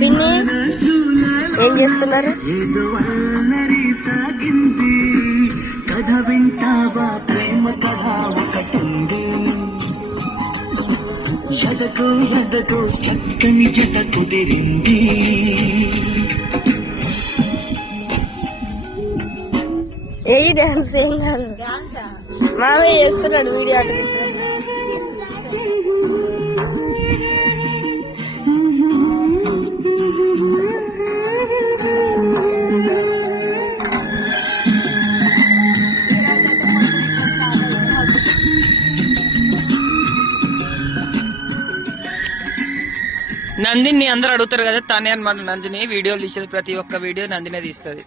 పిన్ని ఏం చేస్తున్నారు? కథ వింటావా ప్రేమ కథ ఒకటుంది ఎదకు ఎదకు చక్కని జత కుదిరింది. ఏ డాన్స్ ఏం కాదు మామయ్య చేస్తున్నాడు వీడియో అటు. నందిని అందరు అడుగుతారు కదా, తనే అనమాట నందిని. వీడియోలు తీసేది ప్రతి ఒక్క వీడియో నందినే తీస్తుంది.